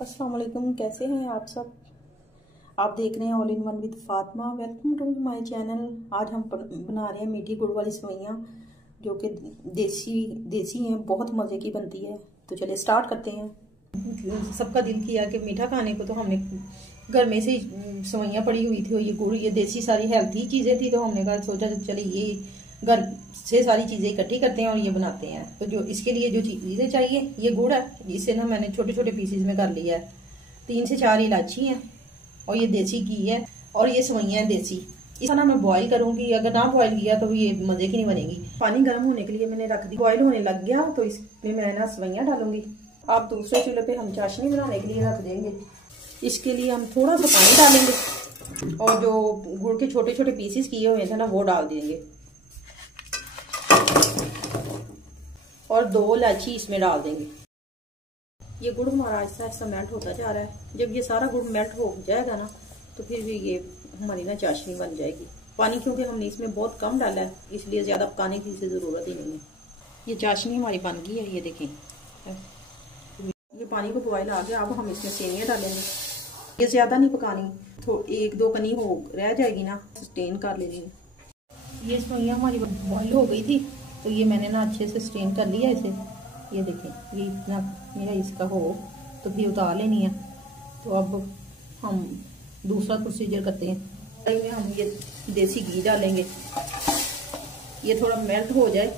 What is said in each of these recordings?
अस्सलाम वालेकुम, कैसे हैं आप सब। आप देख रहे हैं all in one with Fatima. Welcome to my channel. आज हम बना रहे हैं मीठी गुड़ वाली सेवइयाँ जो कि देसी हैं, बहुत मज़े की बनती है। तो चलिए स्टार्ट करते हैं। सबका दिल किया कि मीठा खाने को, तो हमने घर में से सेवइयाँ पड़ी हुई थी और ये गुड़, ये देसी सारी हेल्थी चीज़ें थी, तो हमने कहा सोचा चलिए ये घर से सारी चीज़ें इकट्ठी करते हैं और ये बनाते हैं। तो जो इसके लिए जो चीज़ें चाहिए, ये गुड़ है, इसे ना मैंने छोटे छोटे पीसेज में कर लिया है। 3 से 4 इलायची हैं और ये देसी घी है और ये सेवइयाँ हैं देसी। इसका ना मैं बॉईल करूंगी, अगर ना बॉईल किया तो ये मज़े की नहीं बनेगी। पानी गर्म होने के लिए मैंने रख दी, बॉईल होने लग गया तो इसमें मैं ना सेवइयाँ डालूंगी। आप दूसरे चूल्हे पे हम चाशनी बनाने के लिए रख देंगे। इसके लिए हम थोड़ा सा पानी डालेंगे और जो गुड़ के छोटे छोटे पीसेस किए हुए थे ना वो डाल देंगे और 2 इलायची इसमें डाल देंगे। ये गुड़ हमारा आहिस्ता आहिस्ता मेल्ट होता जा रहा है। जब ये सारा गुड़ मेल्ट हो जाएगा ना तो फिर भी ये हमारी ना चाशनी बन जाएगी। पानी क्योंकि हमने इसमें बहुत कम डाला है, इसलिए ज़्यादा पकाने की ज़रूरत ही नहीं है। ये चाशनी हमारी बन गई है, ये देखें। ये पानी को बॉयल आ गया। अब हम इसमें सेवियाँ डालेंगे। ये ज़्यादा नहीं पकानी, तो 1-2 कनी हो रह जाएगी ना, स्टेन कर लेनी। ये सेवइयाँ हमारी बॉयल हो गई थी, तो ये मैंने ना अच्छे से स्टेन कर लिया इसे। ये देखें, ये इतना मेरा इसका हो तो फिर उतार लेनी है। तो अब हम दूसरा प्रोसीजर करते हैं। कढ़ाई में हम ये देसी घी डालेंगे, ये थोड़ा मेल्ट हो जाए।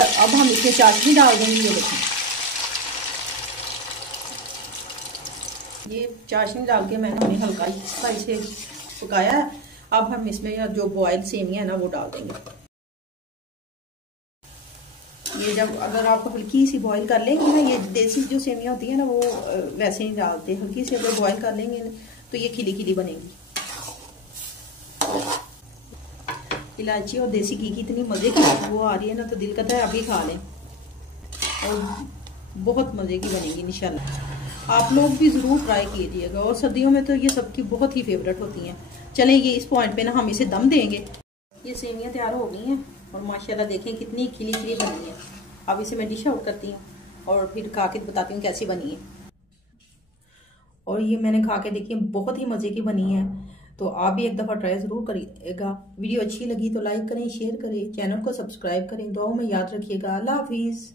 अब हम इसमें चाशनी डाल देंगे। ये देखें, ये चाशनी डाल के मैंने हल्का इसे पकाया है। अब हम इसमें जो बॉयल सेवियाँ है ना वो डाल देंगे। ये जब अगर आप हल्की सी बॉईल कर लेंगे ना, ये देसी जो सेवियाँ होती है ना वो वैसे नहीं डालते, हल्की सी अगर बॉईल कर लेंगे ना तो ये खिली खिली बनेगी। इलायची और देसी घी की इतनी मज़े की वो आ रही है ना, तो दिल करता है अभी खा लें और बहुत मज़े की बनेगी इंशाल्लाह। आप लोग भी ज़रूर ट्राई कीजिएगा और सर्दियों में तो ये सबकी बहुत ही फेवरेट होती हैं। चलें, ये इस पॉइंट पे ना हम इसे दम देंगे। ये सेवियाँ तैयार हो गई हैं और माशाल्लाह देखें कितनी खिली खिली बनी है। अब इसे मैं डिश आउट करती हूँ और फिर खा के बताती हूँ कैसी बनी है। और ये मैंने खा के देखी, बहुत ही मज़े की बनी है। तो आप भी एक दफ़ा ट्राई ज़रूर करिएगा। वीडियो अच्छी लगी तो लाइक करें, शेयर करें, चैनल को सब्सक्राइब करें। दुआओं में याद रखिएगा। अल्लाह हाफिज़।